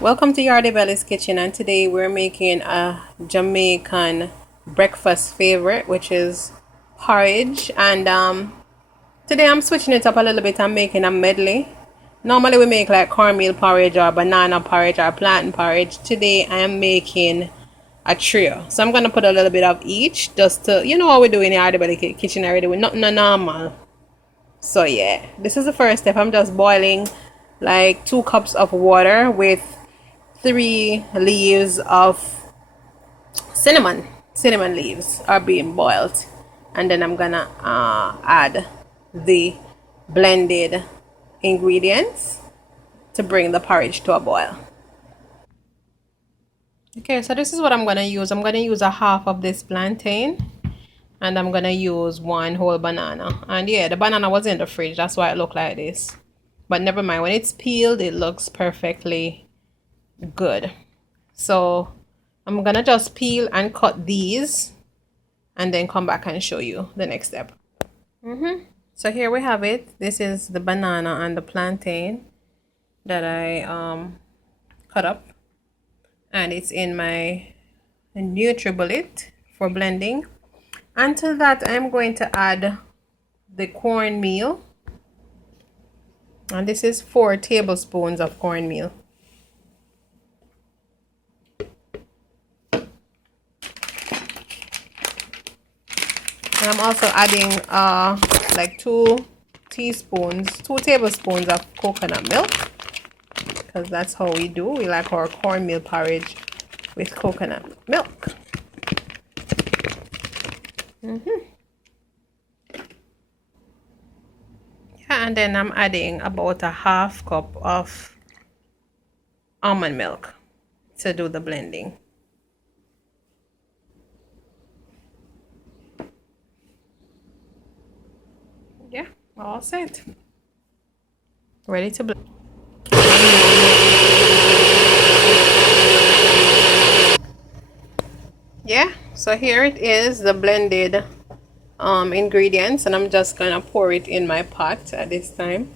Welcome to Yardie Belly's kitchen, and today we're making a Jamaican breakfast favorite, which is porridge. And today I'm switching it up a little bit. I'm making a medley. Normally we make like cornmeal porridge or banana porridge or plantain porridge. Today I am making a trio, so I'm gonna put a little bit of each, just to, you know, what we do in the Yardie Belly kitchen already. We're nothing normal. So yeah, this is the first step. I'm just boiling like 2 cups of water with 3 leaves of cinnamon leaves are being boiled, and then I'm gonna add the blended ingredients to bring the porridge to a boil. Okay, so this is what I'm gonna use. I'm gonna use a half of this plantain, and I'm gonna use 1 whole banana. And yeah, the banana was in the fridge, that's why it looked like this, but never mind, when it's peeled it looks perfectly good. So I'm gonna just peel and cut these and then come back and show you the next step. So here we have it. This is the banana and the plantain that I cut up, and it's in my NutriBullet for blending. And to that I'm going to add the cornmeal, and this is 4 tablespoons of cornmeal. And I'm also adding like 2 tablespoons of coconut milk, because that's how we do. We like our cornmeal porridge with coconut milk. Yeah, and then I'm adding about a half cup of almond milk to do the blending. Yeah, all set. Ready to blend. Yeah, so here it is, the blended ingredients, and I'm just gonna pour it in my pot at this time.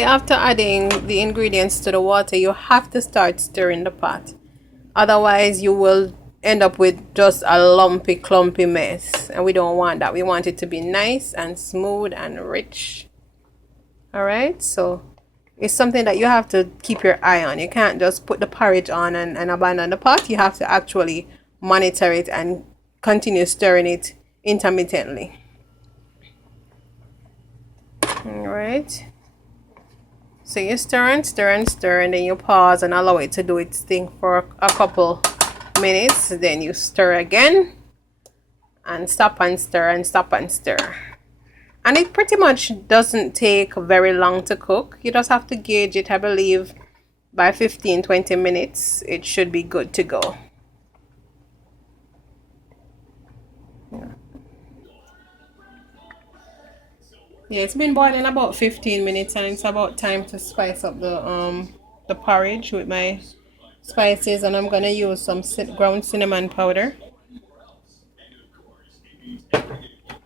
After adding the ingredients to the water, you have to start stirring the pot, otherwise you will end up with just a lumpy clumpy mess, and we don't want that. We want it to be nice and smooth and rich. All right, so it's something that you have to keep your eye on. You can't just put the porridge on and abandon the pot. You have to actually monitor it and continue stirring it intermittently. All right, so you stir and stir and stir, and then you pause and allow it to do its thing for a couple minutes. Then you stir again and stop and stir and stop and stir. And it pretty much doesn't take very long to cook. You just have to gauge it. I believe by 15-20 minutes it should be good to go. Yeah, it's been boiling about 15 minutes, and it's about time to spice up the porridge with my spices. And I'm gonna use some ground cinnamon powder,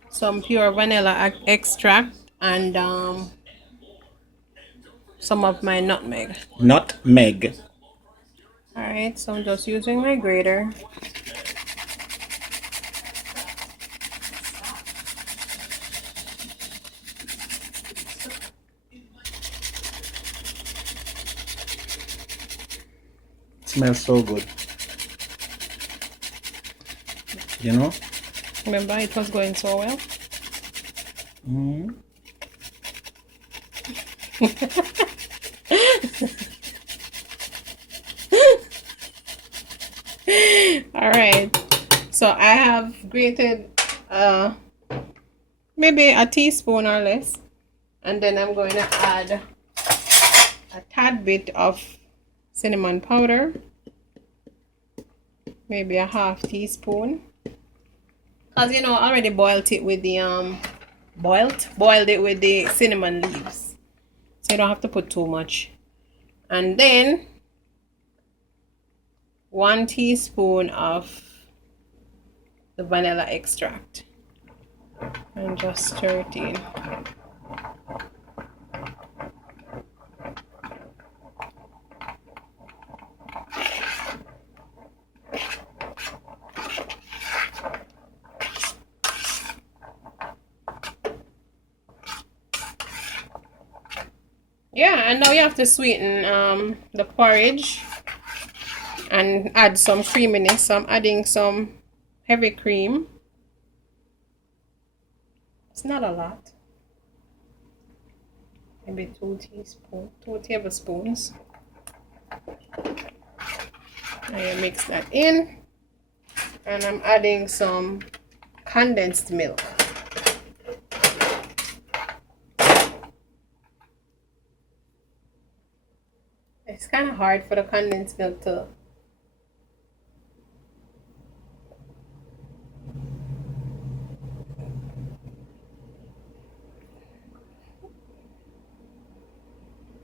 some pure vanilla extract, and some of my nutmeg. Nutmeg. Alright, so I'm just using my grater smells so good. You know? Remember, it was going so well. All right, so I have grated maybe a teaspoon or less, and then I'm going to add a tad bit of cinnamon powder, maybe a half teaspoon, because you know I already boiled it with the boiled it with the cinnamon leaves, so you don't have to put too much. And then 1 teaspoon of the vanilla extract, and just stir it in. Yeah, and now you have to sweeten the porridge and add some creaminess. So I'm adding some heavy cream. It's not a lot. Maybe 2 tablespoons. And you mix that in. And I'm adding some condensed milk. It's kind of hard for the condensed milk to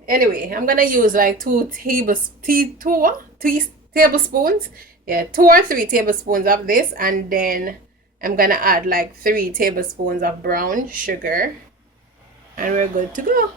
anyway. I'm gonna use like 2 tablespoons. Yeah, 2 or 3 tablespoons of this, and then I'm gonna add like 3 tablespoons of brown sugar, and we're good to go.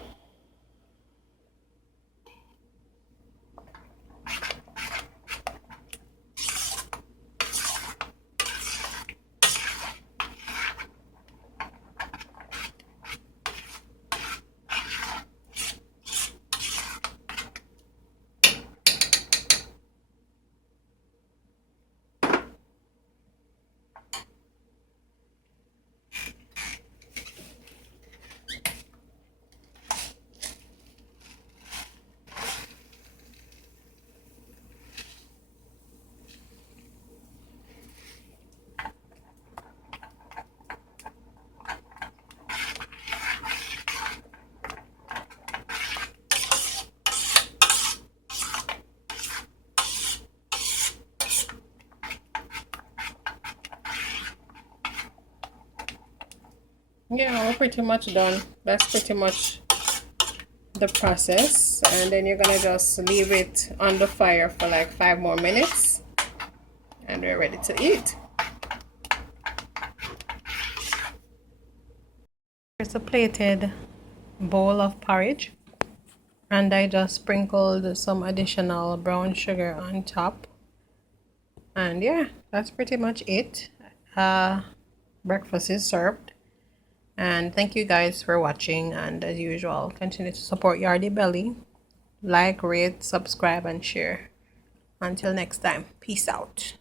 Yeah, we're pretty much done. That's pretty much the process. And then you're gonna just leave it on the fire for like 5 more minutes, and we're ready to eat. Here's a plated bowl of porridge, and I just sprinkled some additional brown sugar on top. And yeah, that's pretty much it. Breakfast is served. And thank you guys for watching, and as usual, continue to support Yardie Belly. Like, rate, subscribe, and share. Until next time, peace out.